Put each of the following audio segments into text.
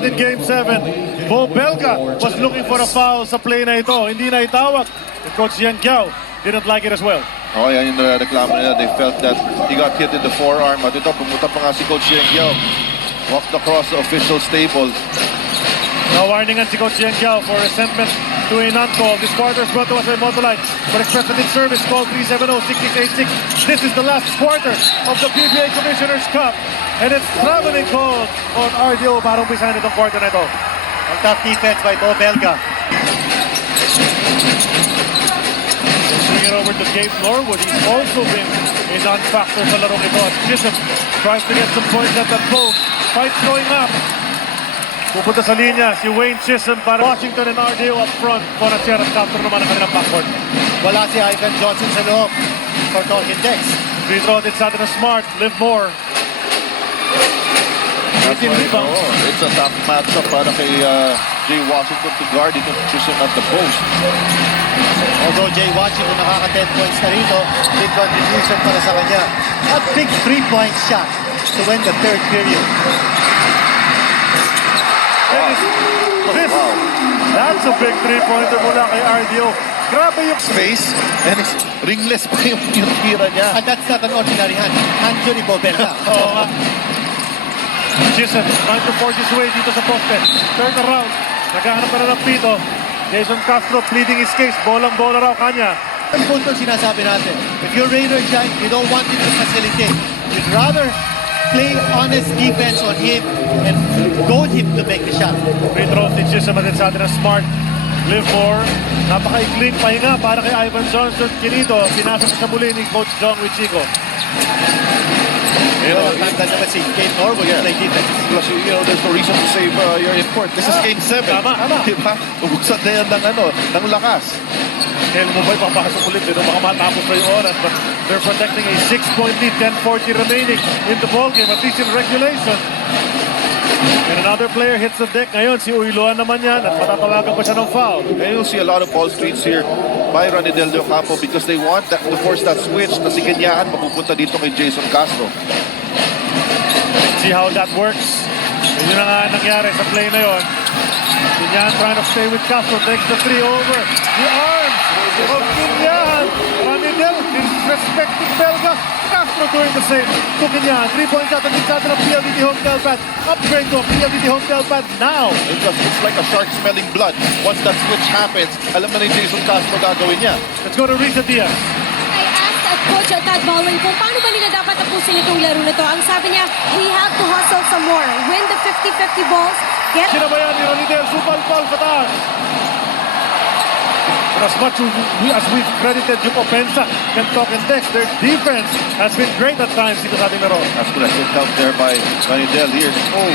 that in Game 7. Bo Belga was looking for a foul sa play na ito. Hindi na itawag. And Coach Yan Giao didn't like it as well. Oh, yan yung reklamo nila. They felt that he got hit in the forearm. At ito, pumunta pa nga si Coach Yan Giao. Walked across the official's table. Na-warningan si Coach Yan Giao for resentment to a non-call. This quarter is brought to us by Motolite. For express in service, call 370-6686. This is the last quarter of the PBA Commissioner's Cup. And it's traveling call on RDO para umpisahan itong quarter na ito. Ang tough defense by Bo Belga. Swing it over to Gabe Norwood. He's also been a non-factor sa larong ito. At Chisholm tries to get some points at that post. Fight going up. Pupunta sa linya si Wayne Chisholm para Washington and RDO up front. Bonacera at Castro naman ang kanilang backcourt. Wala si Ivan Johnson sa loob for Talking Dex. Free throw din sa atin na Smart. Live more. That's why, it's a tough matchup para kay Jay Washington to guard itong Chisholm at the post. Although Jay Washington nakaka-10 points na rito, big contribution para sa kanya. A big 3-point shot to win the third period. That's a big three-pointer mula kay RDO. Grabe yung Face, and it's ringless pa yung tira niya. And that's not an ordinary hand. Hand yun ni Bo Belga. Oo nga. Chisholm trying to force his way dito sa poste. Turn around. Naghahanap pa na ng pito. Jason Castro pleading his case. Bolang-bola raw kanya. Ang punto sinasabi natin, if you're Raider Giant, you don't want him to facilitate. You'd rather play honest defense on him and goad him to make the shot. Free throws ni Chisholm at sa atin na Smart. Live more. Napaka-ikling pahinga para kay Ivan Johnson. Kinito, pinasok sa muli ni Coach John Wichico. Tanggal naman si Gabe Norwood to play defense. Plus, there's no reason to save your import. This is Game 7. Tama. Diba? Ubuksan na yan ng lakas. Kaya mo ba papasok ulit dito? Baka matapos pa yung oras. But they're protecting a 6-point lead. 10:40 remaining in the ballgame. At least in regulation. And another player hits the deck. Ngayon, si Uiloan naman yan. At matatawagan pa siya ng foul. And you'll see a lot of ball screens here by Ranidel Del Campo because they want to force that switch na si Ganyahan mapupunta dito kay Jason Castro. See how that works. Yun na nga nangyari sa play na yun. Ganyahan trying to stay with Castro. Takes the three over. The arms of Ganyahan. Ranidel disrespecting Belga. Castro doing the same to Ganyahan. 3 points out and it's out of PLDT home pad. Upgrade to PLDT home pad now. It's like a shark smelling blood. Once that switch happens, alam na ni Jason Castro gagawin niya. Let's go to Risa Diaz. I asked Coach Tad Bowling kung paano ba nila dapat tapusin itong laro na to. Ang sabi niya, we have to hustle some more. Win the 50-50 balls. Get... Sinabayan ni Ranidel. Supal-pal pataas. And as much as we've credited yung offensa and Talk and Dex, their defense has been great at times dito sa ating laro. That's good. Good help there by Ranidel here. Oh.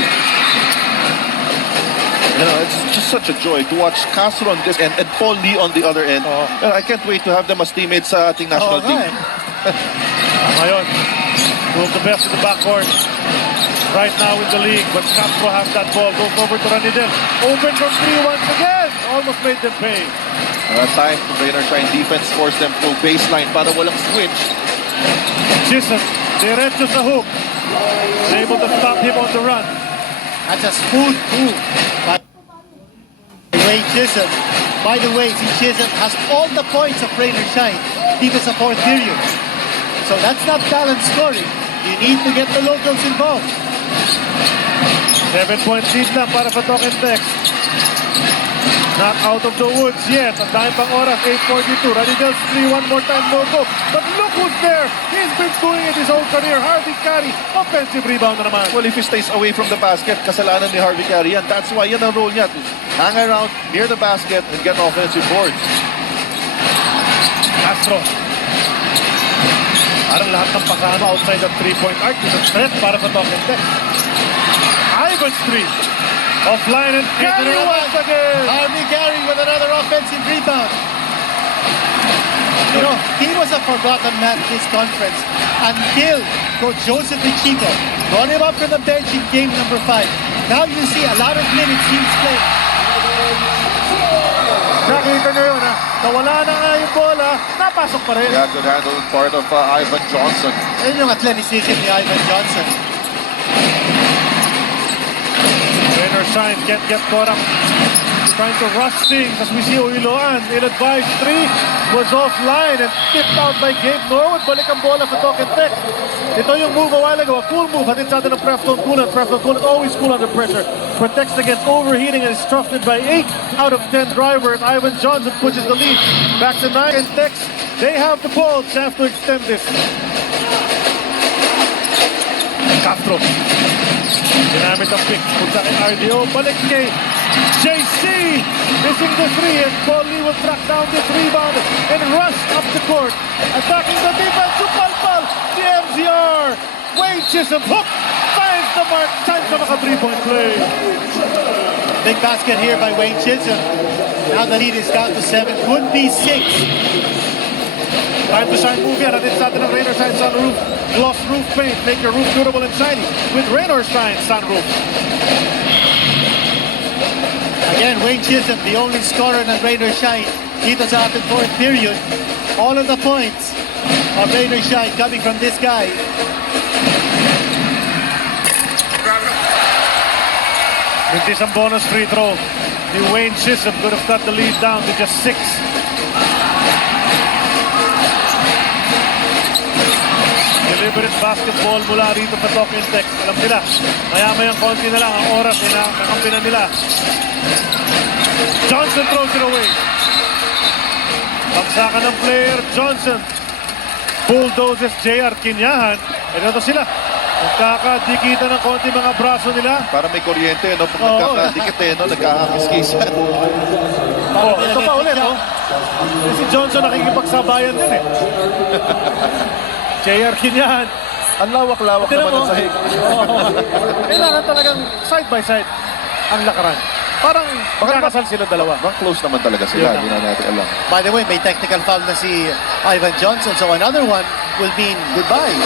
It's just such a joy to watch Castro on this end and Paul Lee on the other end. I can't wait to have them as teammates sa ating national team. Ngayon, two of the best in the backcourt right now in the league. But Castro has that ball. Goes over to Ranidel. Open from 3 once again. Almost made them pay. Time to Raider trying defense, force them to baseline para walang switch. Chisholm, diretso sa hook. Able to stop him on the run. That's a smooth move by Wayne Chisholm. By the way, si Chisholm has all the points of Raider Shine dito sa fourth period. So that's not balanced scoring. You need to get the locals involved. 7-point lead lang para sa Talk and Dex. Not out of the woods yet. Ang dahil pang oras, 8:42. Ranidel's 3 one more time, no go. But look who's there. He's been doing it his whole career. Harvey Carey, offensive rebound na naman. Well, if he stays away from the basket, kasalanan ni Harvey Carey yan. That's why yan ang role niya. To hang around near the basket and get offensive boards. Castro. Parang lahat ng pasano outside the 3-point arc. It's a threat para sa Talk and Dex. Ivan's 3. Offline and Carey once again. Harvey Carey with another offensive rebound. You know, he was a forgotten man in this conference until Coach Joseph Wichico brought him up from the bench in game number 5. Now you see a lot of minutes he's playing. Nakita nyo yun, ha? Nawala na nga yung bola, napasok pa rin. Yeah, good handle part of Ivan Johnson. Ayun yung athleticism ni Ivan Johnson. Shine can't get caught up. Trying to rush things as we see Uiloan. In-advised 3 was offline and tipped out by Gabe Norwood. Balik ang bola sa Talk and Text. Ito yung move a while ago. A cool move. Hatid sa atin ng Preston Coolant. Preston Coolant always cool under pressure. Protects against overheating and is trusted by 8 out of 10 drivers. Ivan Johnson pushes the lead. Back to 9 and Text. They have the ball. Chance to extend this. Castro. Ginamit ang pick. Punta kay RDO. Balik kay JC. Missing the 3 and Paul Lee will track down this rebound and rush up the court. Attacking the defense. Supalpal. The MZR. Wade Chisholm. Hook. Finds the mark. Time sa maka 3-point play. Big basket here by Wayne Chisholm. Now the lead is down to 7. Could be 6. Time to shine move yan. Hatid sa atin ng Raynor Shine Sunroof. Gloss roof paint. Make your roof durable and shiny with Raynor Shine Sunroof. Again, Wayne Chisholm, the only scorer ng Raynor Shine dito sa ating fourth period. All of the points of Raynor Shine coming from this guy. With this ang bonus free throw, the Wayne Chisholm could have cut the lead down to just 6. Deliberate basketball mula rito sa Talk and Text. Alam nila, maya-mayang konti na lang ang oras na kakampinan nila. Johnson throws it away. Pagsakan ng player, Johnson. Bulldozes JR Kinyahan. E ito sila. Nagkakadikita ng konti mga braso nila. Para may kuryente, no? Pag nagkakadikit, no? Nagkakakiskisan. Ito pa ulit, no? Si Johnson nakikipagsabayan din, eh. JR Kinyahan. Ang lawak-lawak naman ang sahig. Kailangan talagang side by side ang lakaran. Parang magkakasal sila dalawa. Bang close naman talaga sila, hindi na natin alam. By the way, may technical foul na si Ivan Johnson, so another one will mean goodbye.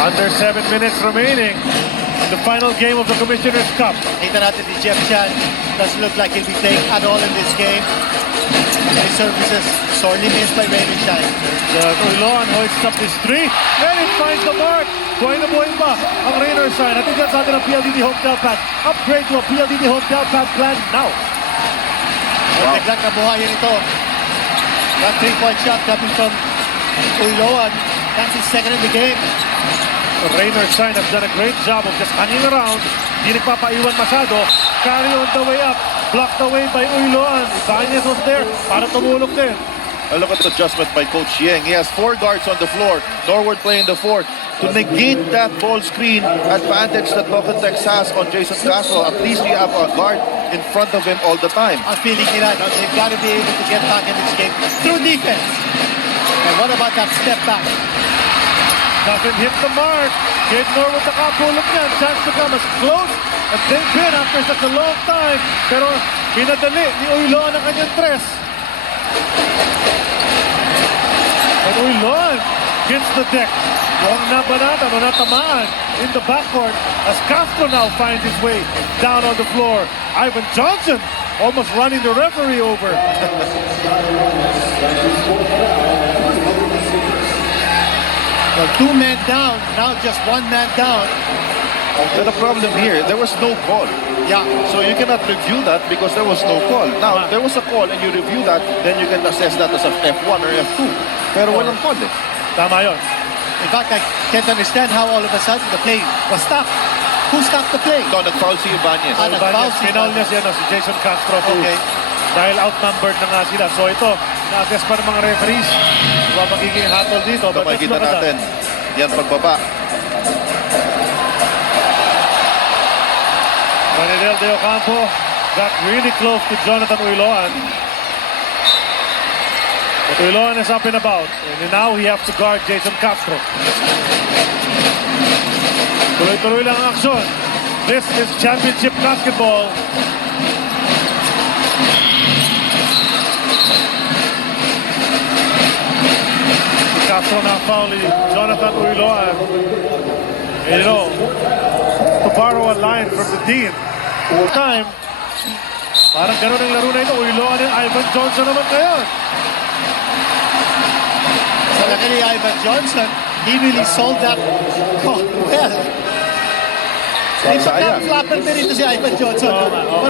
Under 7 minutes remaining in the final game of the Commissioner's Cup. Kita natin ni Jeff Chan. Doesn't look like he'll be playing at all in this game. His services sorely missed by Raymond Shine. Uiloan hoists up his 3 and it finds the mark. Buhay na buhay pa ang Raynor Shine. At dyan sa atin ang PLDT Hometown Pad. Upgrade to a PLDT Hometown Pad plan now. Wow. Biglang kabuhayan ito. That 3-point shot coming from Uiloan. That's his second in the game. The Raynor Shine has done a great job of just hanging around. Hindi nagpapaiwan masyado. Carry on the way up. Blocked away by Uiloan. Ibanez was there para tumulog din. Look at the adjustment by Coach Yeng. He has 4 guards on the floor. Norwood playing the 4th. To negate that ball screen advantage that Locatex has on Jason Castro, at least you have a guard in front of him all the time. Ang feeling nila, no, they've got to be able to get back in this game through defense. And what about that step back? Doesn't hit the mark. Gabe Norwood nakapulot niyan. Chance to come as close as they've been after such a long time. Pero pinadali ni Uiloan ang kanyang tres. And Uiloan hits the deck. Mukhang nabanatan o natamaan in the backcourt as Castro now finds his way down on the floor. Ivan Johnson almost running the referee over. Well, 2 men down, now just 1 man down. But the problem here, there was no call. Yeah. So you cannot review that because there was no call. Now, if there was a call and you review that, then you can assess that as a F1 or F2. Pero walang call eh. Tama yun. In fact, I can't understand how all of a sudden the play was stopped. Who stopped the play? Ito, nag-foul si Ibanez. Nag-foul si Final Ibanez. niya si Jason Castro. Okay. Dahil outnumbered na nga sila. So ito, na-assess pa ng mga referees. Diba magiging hatol dito. Ito, makikita natin. Yan, pagbaba. Ranidel De Ocampo got really close to Jonathan Uiloan. But Uiloan is up and about. And now he has to guard Jason Castro. Tuloy-tuloy lang ang aksyon. This is championship basketball. Castro na foul ni Jonathan Uiloan. And you know, to borrow a line from the Dean, time, parang ganun ang laro na ito. Uiloan and Ivan Johnson naman ngayon. Sa laki ni Ivan Johnson, he really sold that call well. May Sayang. pagka-flapper din ito si Ivan Johnson. Oo nga, oo.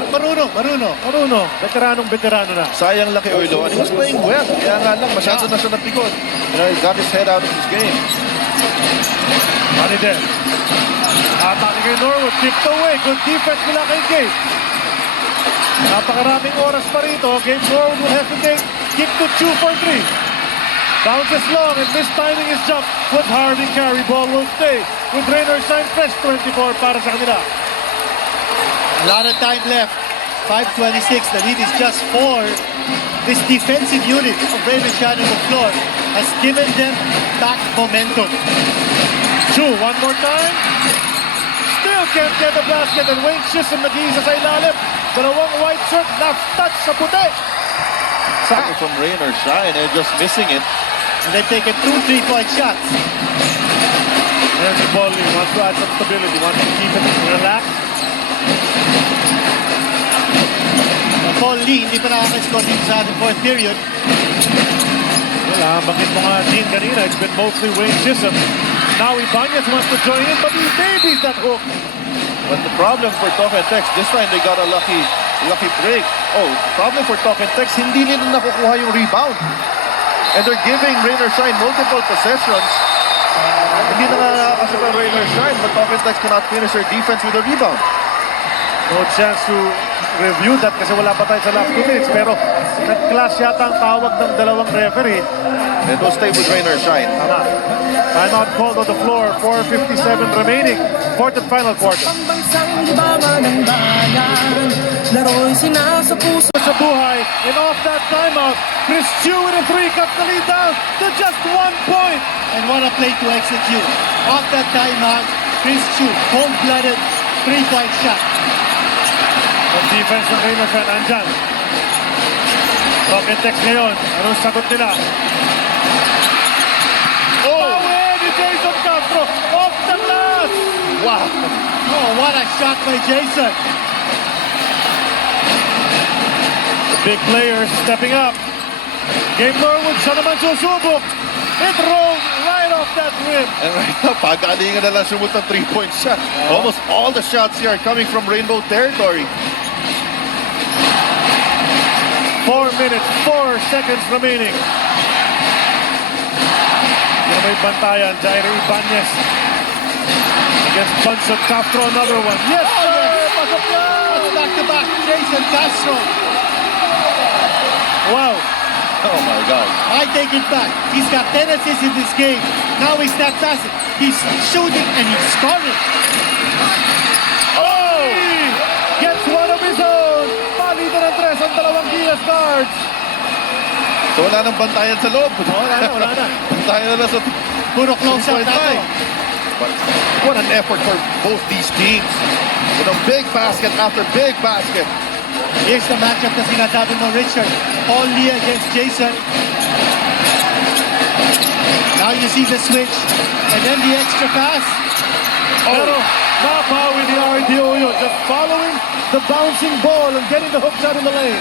Marunong. Veteranong-veterano na. Sayang lang kay Oilo. And he was playing well. Kaya nga lang, masyado na siya napikon. He got his head out of his game. Manidel. Atake kay Norwood. Tipped away. Good defense mula kay Gabe. Napakaraming oras pa rito. Gabe Norwood will hesitate. Kick to 2 for 3. Bounces long and mistiming his jump. With Harding carry. Ball will stay. With Raynor Shine fresh 24 para sa kanila. A lot of time left. 5:26. The lead is just 4. This defensive unit of Raymond Shine on the floor has given them back momentum. 2, one more time. Still can't get the basket and Wayne Chisholm nag-iisa sa ilalim. Dalawang white shirt na-touch sa puti. Sack from Raynor Shine and just missing it. And they've taken 2 3-point shots. There's the ball. He wants to add some stability. Wants to keep it relaxed. Paul Lee, hindi pa nakaka-score dito sa ating fourth period. Wala, bakit mo nga din kanina. It's been mostly Wayne Chisholm. Now Ibanez wants to join in, but he babies that hook. But the problem for Talk and Text, this time they got a lucky break. Oh, the problem for Talk and Text, hindi nila nakukuha yung rebound. And they're giving Raynor Shine multiple possessions. Hindi na nakakasama Raynor Shine, but Talk and Text cannot finish their defense with a rebound. No chance to review that kasi wala pa tayo sa last 2 minutes. Pero nag-clash yata ang tawag ng dalawang referee. It will stay with Raynor Shine. Tama. Timeout called on the floor. 4:57 remaining. Fourth and final quarter. Pambansang libangan ng bayan, laro'y sinasapuso. Sa buhay, and off that timeout, Chris Chu with a 3 cuts the lead down to just 1 point. And what a play to execute. Off that timeout, Chris Chu, cold-blooded 3-point shot. Ang defense ng Raynor Shine, andyan. Rocket text ngayon. Anong sagot nila? Oh! Ni Jason Castro off the glass! Wow! Oh, what a shot by Jason. The big players stepping up. Gabe Norwood, siya naman susubok. It rolled right off that rim. And right now, pagalingan na lang sumut ng 3-point shot. Almost all the shots here are coming from Rainbow territory. 4 minutes, 4 seconds remaining. Yan may bantayan, Jairo Ibanez. Against Bunson Castro, another one. Yes, sir! Pasok yan! That's back-to-back, Jason Castro. Wow. Oh my God. I take it back. He's got 10 assists in this game. Now he's not passing. He's shooting and he's scoring. Oh! Gets one of his own. Palitan ng 3 ang dalawang Gilas guards. So wala nang bantayan sa loob. Wala na. Bantayan na lang sa Puro close-up 2.5. na to. But what an effort for both these teams. You know, big basket after big basket. Here's the matchup na sinasabi mo, Richard. Paul Lee against Jason. Now you see the switch. And then the extra pass. Pero napawi ni RDO yun. Just following the bouncing ball and getting the hook shot in the lane.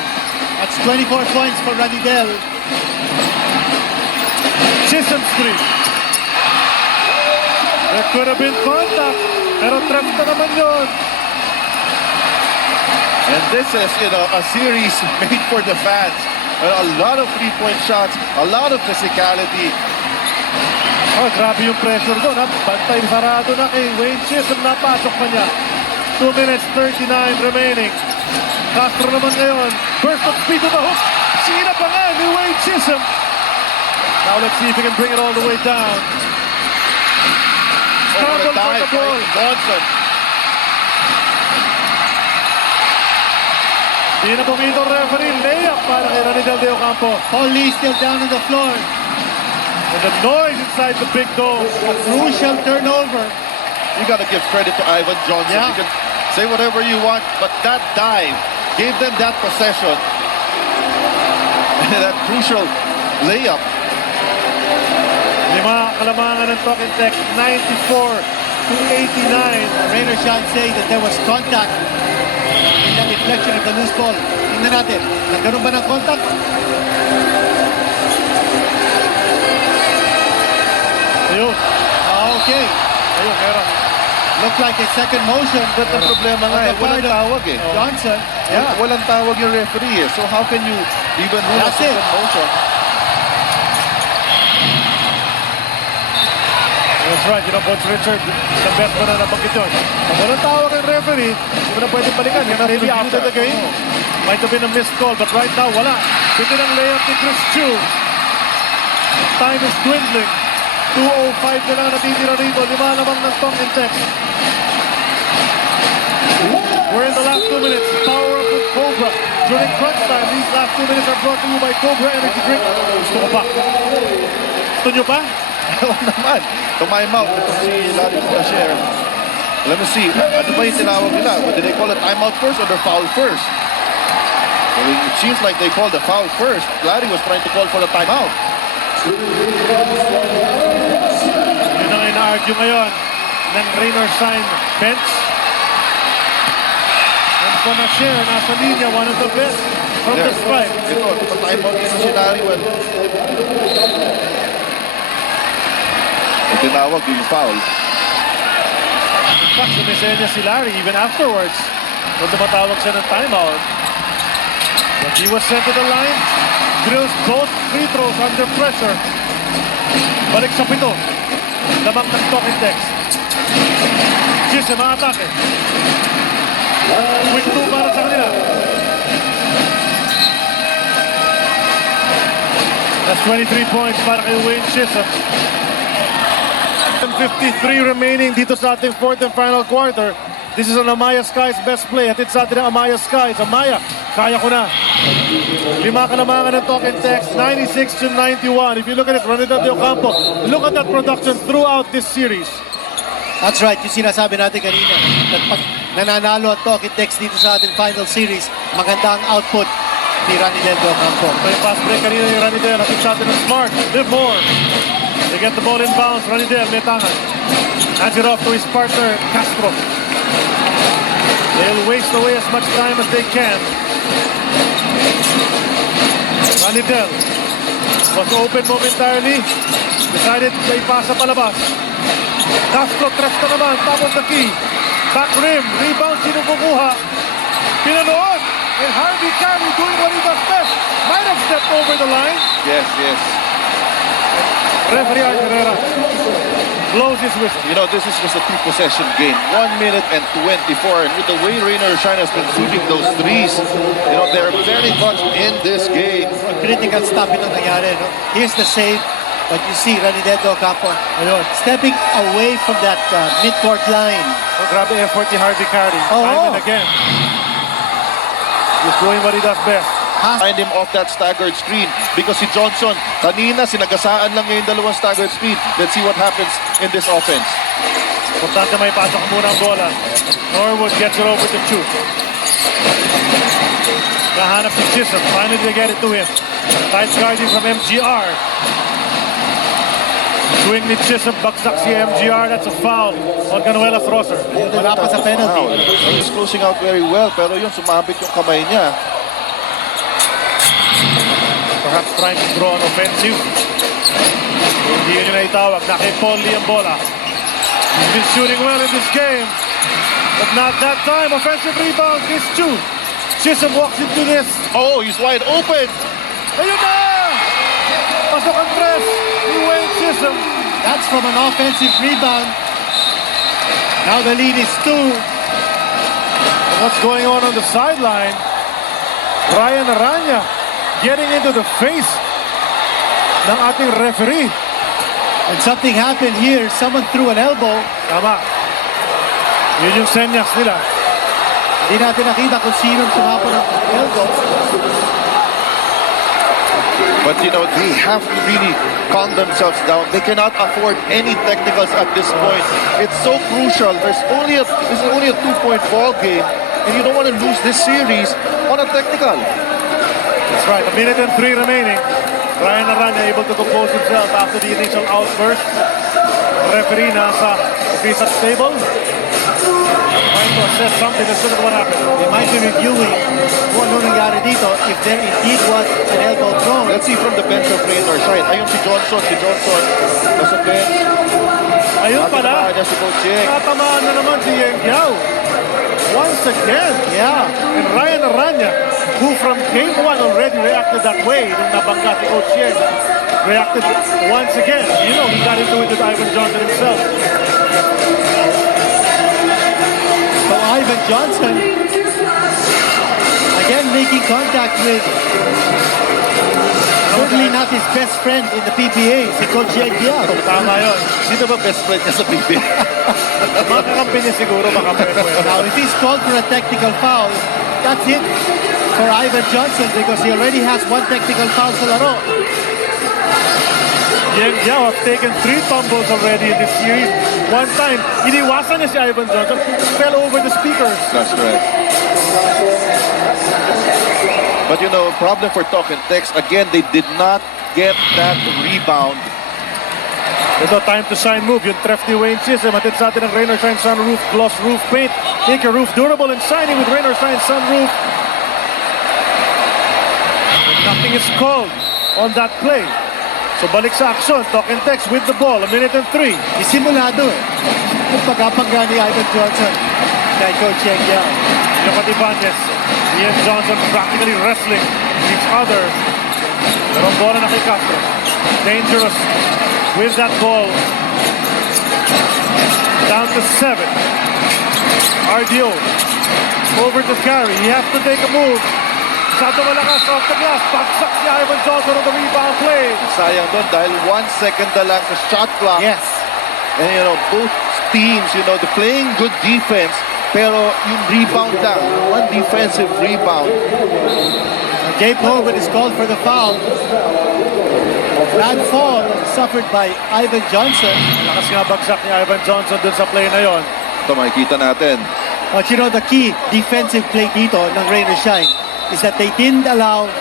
That's 24 points for Radidel. Chisholm's 3. There could have been contact. Pero trap na naman yun. And this is, you know, a series made for the fans. A lot of 3-point shots, a lot of physicality. Oh, grabe yung pressure doon. Bantay sarado na kay Wayne Chisholm. Napasok pa niya. 2 minutes, 39 remaining. Castro naman ngayon. Burst of speed to the hook. Sina pa nga ni Wayne Chisholm. Now let's see if he can bring it all the way down. Over the Scramble for dive the ball. by Johnson. Di na bumito ang referee. Layup para kay Ranidel De Ocampo. Paul Lee still down on the floor. And the noise inside the big dome. A crucial turnover. You got to give credit to Ivan Johnson. Yeah. You can say whatever you want, but that dive gave them that possession. And that crucial layup. 5 kalamangan ng Talk and Text. 94-89. Raynor Shine say that there was contact in the deflection of the loose ball. Tingnan natin. Nagkaroon ba ng contact? Ayun. Okay. Ayun, meron. Looked like a second motion. But ang problema nga On eh, the part walang of tawag eh. Johnson. Yeah. Walang tawag yung referee eh. So how can you even rule a That's it. second motion? That's right, Coach Richard, the best mo na nabanggit yun. Pag walang tawag ang referee, hindi mo na pwedeng balikan. Maybe after the game, might have been a missed call, but right now, wala. Pwede ng layup ni Chris Chu. Time is dwindling. 2:05 na lang natitira rito. 5 lamang ng Tong and Tex. We're in the last 2 minutes. Power up with Cobra. During crunch time, these last 2 minutes are brought to you by Cobra Energy Drink. Gusto ko pa? Gusto nyo pa? Oo naman. Time out. Itong si Larry Blasher. Let me see. Ano ba yung tinawag nila? Did they call a timeout first or the foul first? Well, it seems like they called the foul first. Larry was trying to call for the timeout. Yun ang ina-argue ngayon ng Rainer Sign bench. And Bonasher, nasa linya, one of the best from the stripe. Ito, timeout din si Larry. Well, tinawag yung foul. In fact, sumisaya niya si Larry even afterwards kung tumatawag siya ng timeout. But he was sent to the line, drills both free throws under pressure. Balik sa pito. Lamang ng talking text. Chisholm ang atake. Quick 2 para sa kanila. That's 23 points para kay Wayne Chisholm. 53 remaining dito sa ating fourth and final quarter. This is an Amaya Skies best play. Hatid sa atin ang Amaya Skies. Amaya, kaya ko na. 5 kalamangan ng talk and text, 96-91. If you look at it, Ronaldinho de Ocampo, look at that production throughout this series. That's right, yung sinasabi natin kanina. That pag nananalo at talk and text dito sa ating final series, maganda ang output ni Ronaldinho de Ocampo. Ito yung fast break kanina ni Ronaldinho. Hatid sa atin ng Smart. Live more. They get the ball in bounds. Ronaldinho, may tangan. Hands it off to his partner, Castro. They'll waste away as much time as they can. Ronaldinho was open momentarily. Decided to ipasa palabas. Castro traps na naman. Top of the key. Back rim. Rebound. Sino kukuha? Pinanood. And Harvey Carey doing what he does best. Might have stepped over the line. Yes, yes. Referee Art Herrera blows his whistle. You know, this is just a two-possession game. 1 minute and 24. And with the way Rainer Shine has been shooting those threes, you know, they're very much in this game. Critical stop itong nangyari. No? Here's the save, but you see Ronaldinho de Ocampo stepping away from that mid-court line. Oh, grabe effort ni Harvey Carey. Oo. Time and again. He's doing what he does best. Find him off that staggered screen because si Johnson, kanina sinagasaan lang ngayon dalawang staggered screen. Let's see what happens in this offense. Importante may pasok muna ang bola. Norwood gets it over to Chu. Nahanap si Chisholm. Finally they get it to him. Tight guarding from MGR. Swing ni Chisholm, bagsak si MGR. That's a foul on Canuelas Rosser. Wala pa sa penalty. He's closing out very well pero yun sumabit yung kamay niya. Perhaps trying to draw an offensive. Hindi yun yung naitawag. Na kay Pauli ang bola. He's been shooting well in this game. But not that time. Offensive rebound. Chris Chu. Chisholm walks into this. Oh, he's wide open. Ayun na! Pasok ang press ni Wayne Chisholm. That's from an offensive rebound. Now the lead is 2. And what's going on the sideline? Ryan Aranya getting into the face ng ating referee. And something happened here. Someone threw an elbow. Tama. Yun yung senyas nila. Hindi natin nakita kung sino tumapa ng elbow. But you know, they have to really calm themselves down. They cannot afford any technicals at this point. It's so crucial. This is only a 2-point ball game, and you don't want to lose this series on a technical. That's right. 1 minute and 3 remaining. Ryan Aranya able to compose himself after the initial outburst. Referee nasa official table. Trying to assess something as to what happened. They might be reviewing kung ano nangyari dito if there indeed was an elbow thrown. Let's see from the bench of Rainer Shine. Ayun si Johnson. Si Johnson nasa bench. Ayun pala. Tatamaan niya si Coach Yeng. Natamaan na naman si Yeng Yao. Once again. Yeah. And Ryan Aranya, who from game 1 already reacted that way nung nabangga si Coach Yeng, reacted once again. You know, he got into it with Ivan Johnson himself. So Ivan Johnson, again making contact with certainly not his best friend in the PBA, si Coach Yeng Yao. Tama yun. Sino ba best friend niya sa PBA? Mga kakampi niya siguro, baka pwede. Now, if he's called for a technical foul, that's it for Ivan Johnson because he already has one technical foul sa laro. Yeng Yao have taken 3 fumbles already in this series. One time, iniwasan niya si Ivan Johnson, fell over the speakers. That's correct. But you know, problem for Talk and Text, again, they did not get that rebound. Ito, time to shine move. Yung Trefty Wayne Chisholm. Hatid sa atin ang Rain or Shine Sunroof Gloss Roof Paint. Make your roof durable and shiny with Rain or Shine Sunroof. And nothing is called on that play. So balik sa aksyon. Talk and Text with the ball. 1 minute and 3. Isimulado eh. Yung pagkapangga ni Ivan Johnson kay Coach Yeng Yao. Yochat Ibanez. Ian Johnson practically wrestling each other. Pero ang bola na kay Castro. Dangerous with that ball. Down to 7. RDO. Over to carry. He has to take a move. Masyado malakas off the glass. Bagsak si Ivan Johnson on the rebound play. Sayang doon dahil 1 second na lang sa shot clock. Yes. And you know, both teams, you know, they're playing good defense, pero yung rebound lang, one defensive rebound. Gabe Hogan is called for the foul. Bad fall suffered by Ivan Johnson. Lakas nga bagsak ni Ivan Johnson dun sa play na yon. Ito makikita natin. But you know, the key defensive play dito ng Rain or Shine is that they didn't allow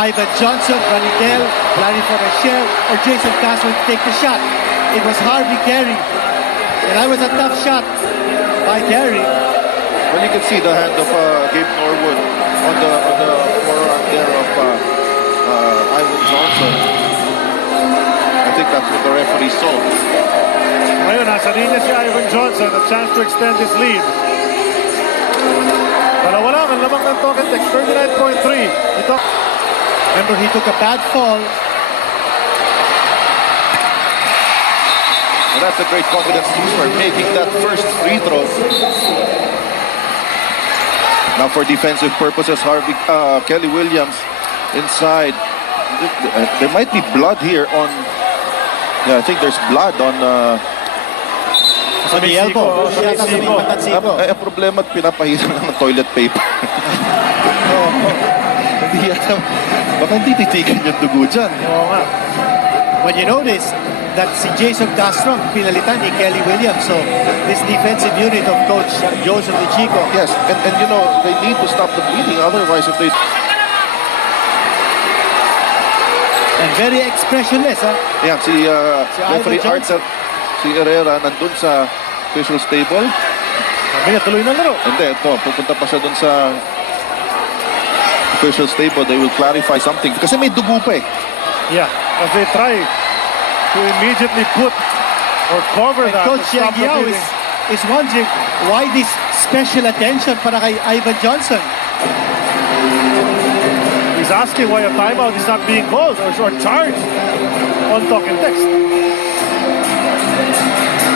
Ivan Johnson, Ranidel, Larry Forrechel, or Jason Castro to take the shot. It was Harvey Carey. And that was a tough shot by Carey. Well, you can see the hand of Gabe Norwood on the forearm there of Ivan Johnson. I think that's what the referee saw. Ngayon, nasa linya si Ivan Johnson. A chance to extend his lead. Dalawa lang ang lamang ng Talk and Text. 39.3. Ito. Remember, he took a bad fall. And that's a great confidence booster, making that first free throw. Now for defensive purposes, Kelly Williams inside. There might be blood here on... Yeah, I think there's blood on... Sa may elbow. Sa may Yata sa may siko. patansiko. Ang problema, pinapahiran ng toilet paper. Hindi yata... Baka hindi titigan yung dugo dyan. Oo nga. When you notice that si Jason Castro pinalitan ni Kelly Williams. So this defensive unit of Coach Joseph Chico. Yes, and you know, they need to stop the bleeding. Otherwise, if they... And very expressionless, ha? Yan, si referee Ivan Arthur, si Herrera, nandun sa officials table. Sabi niya, tuloy na laro. Hindi, ito, pupunta pa siya dun sa officials table. They will clarify something. Kasi may dugo pa eh. Yeah, as they try to immediately put or cover And that. Coach to stop the Yao bleeding. is wondering why this special attention para kay Ivan Johnson. He's asking why a timeout is not being called or charged on Talk and Text.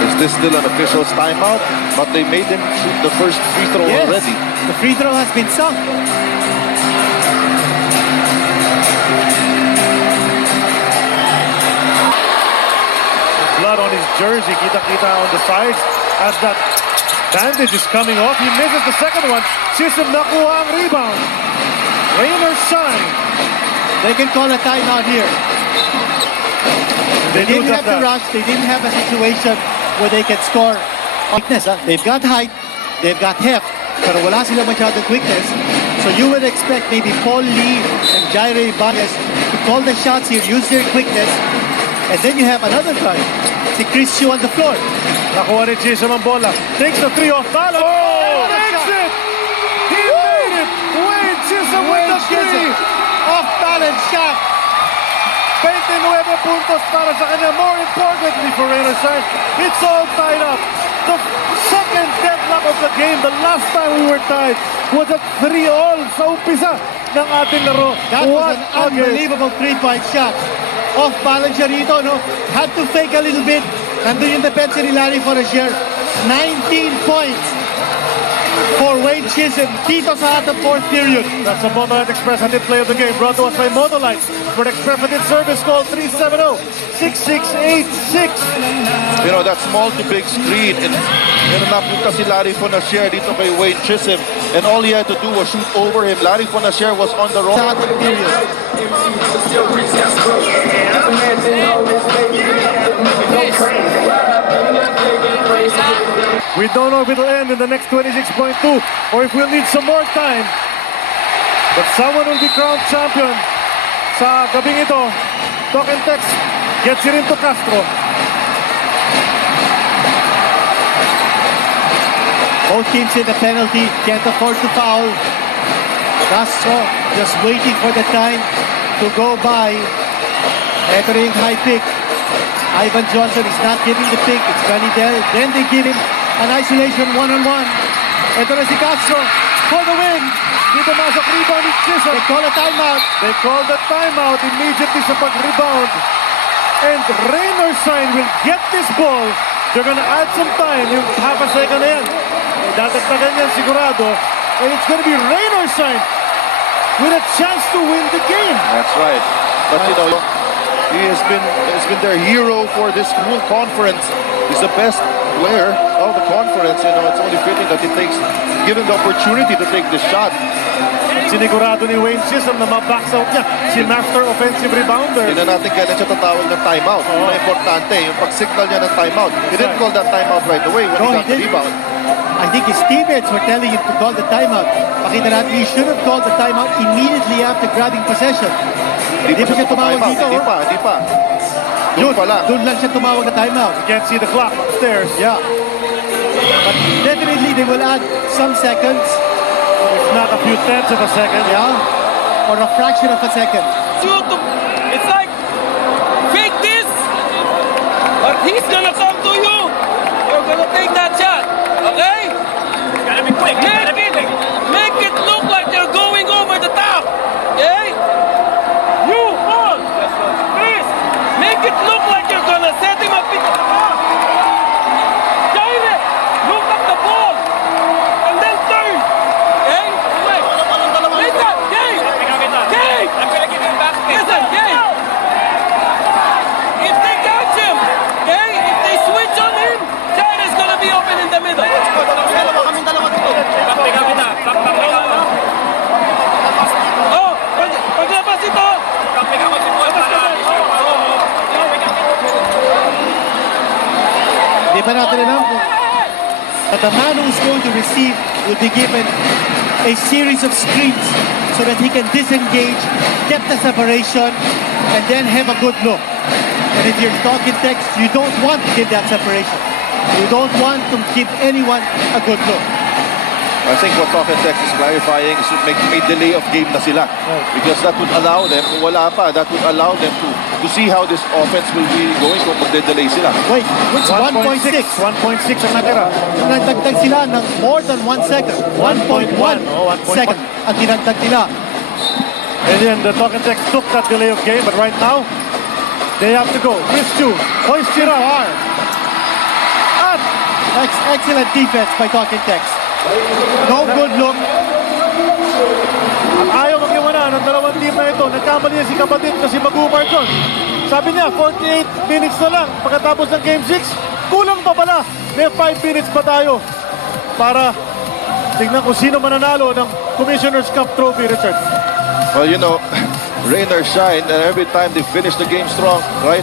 Is this still an official's timeout? But they made him shoot the first free throw Yes, already. the free throw has been sunk. Blood on his jersey, kita-kita on the sides as that bandage is coming off. He misses the second one. Chisholm nakuha ang rebound. Rain or shine. They can call a timeout here. They do didn't just have to that. rush. They didn't have a situation where they can score. Quickness, ha? They've got height. They've got heft. Pero wala sila masyadong quickness. So you would expect maybe Paul Lee and Jaire Ibanez to call the shots here, use their quickness. And then you have another guy, si Chris Hsu on the floor. Nakuha ni Chisholm ang bola. Takes the three off balance. Oh, Makes it! He made it! Wayne Chisholm with the three! Off balance shot. Fake 29 puntos para sa kanya. More importantly for Rainer Shine, it's all tied up. The second deadlock of the game, the last time we were tied, was at 3-all sa umpisa ng ating laro. That was What an a game. unbelievable three-point shot. Off balance siya rito, no? Had to fake a little bit. Nandun yung depensa ni Larry Forastier. 19 points for Wayne Chisholm dito sa ating fourth period. That's the Motolite Express Hatid play of the game, brought to us by Motolite. For the Express Hatid service, call 370-6686. You know, that small to big screen. And napunta si Larry Fonacier dito kay Wayne Chisholm. And all he had to do was shoot over him. Larry Fonacier was on the Sa wrong. ating period. We don't know if it'll end in the next 26.2 or if we'll need some more time. But someone will be crowned champion sa gabing ito. Talk and text gets it into Castro. Both teams in the penalty, can't afford to foul. Castro just waiting for the time to go by. Ito rin yung high pick. Ivan Johnson is not giving the pick. It's Ganidel. Then they give him an isolation one-on-one. Ito na si Castro for the win. Dito masok rebound ni Chisholm. They call a timeout. They call the timeout immediately sa pag-rebound. And Rainer Shine will get this ball. They're gonna add some time. Yung half a second na yan. Dadagdagan yan sigurado. And it's gonna be Rainer Shine with a chance to win the game. That's right. But you know, he has been their hero for this whole conference. He's the best player of the conference. You know, it's only fitting that he takes, given the opportunity to take this shot. Sinigurado ni Wayne Chisholm na ma-box out niya si master offensive rebounder. Hindi na natin kailan siya tatawag ng timeout. Yun ang importante, yung pag-signal niya ng timeout. He didn't call that timeout right away when No, he he got the didn't. rebound. I think his teammates were telling him to call the timeout. Pakita natin, he should have called the timeout immediately after grabbing possession. Hindi pa siya tumawag timeout. dito. Hindi pa. Doon pa lang. Doon lang siya tumawag na timeout. Can't see the clock upstairs. Yeah. But definitely they will add some seconds. If not a few tenths of a second. Yeah. Or a fraction of a second. It's like fake this, but he's gonna come to you. You're gonna take that shot, okay? It's gotta be quick. Make it look like you're going over the top, okay? You Paul, please make it look like you're gonna set him up in the top. Direct, look at the ball, and then turn, okay? Make that, Gabe. I'm gonna give him back. Listen, Gabe. If they catch him, okay? If they switch on him, Jared is gonna be open in the middle. Oh, paglabas ito. Di pa natin alam kung but the man who's going to receive will be given a series of screens so that he can disengage, get the separation, and then have a good look. And if you're talking text, you don't want to give that separation. You don't want to give anyone a good look. I think what Talk and Text is clarifying is to make a delay of game na sila. Because that would allow them, kung wala pa, that would allow them to see how this offense will be going kung magde-delay sila. Wait, which 1.6? 1.6 ang natira. Nagdagdag sila ng more than 1 second. 1.1 Oh, 1.1. second ang dinagdag nila. And then the Talk and Text took that delay of game, but right now, they have to go. Chris Chu, hoist it up. At Excellent defense by Talking Text. No good look. ayaw mag-iwanan ng dalawang team na ito. Nagkamali si kapatid na si Magumar doon. Sabi niya, 48 minutes na lang pagkatapos ng Game 6. Kulang pa pala. May 5 minutes pa tayo para tingnan kung sino mananalo ng Commissioner's Cup Trophy, Richard. Well, you know, rain or shine, and every time they finish the game strong, right?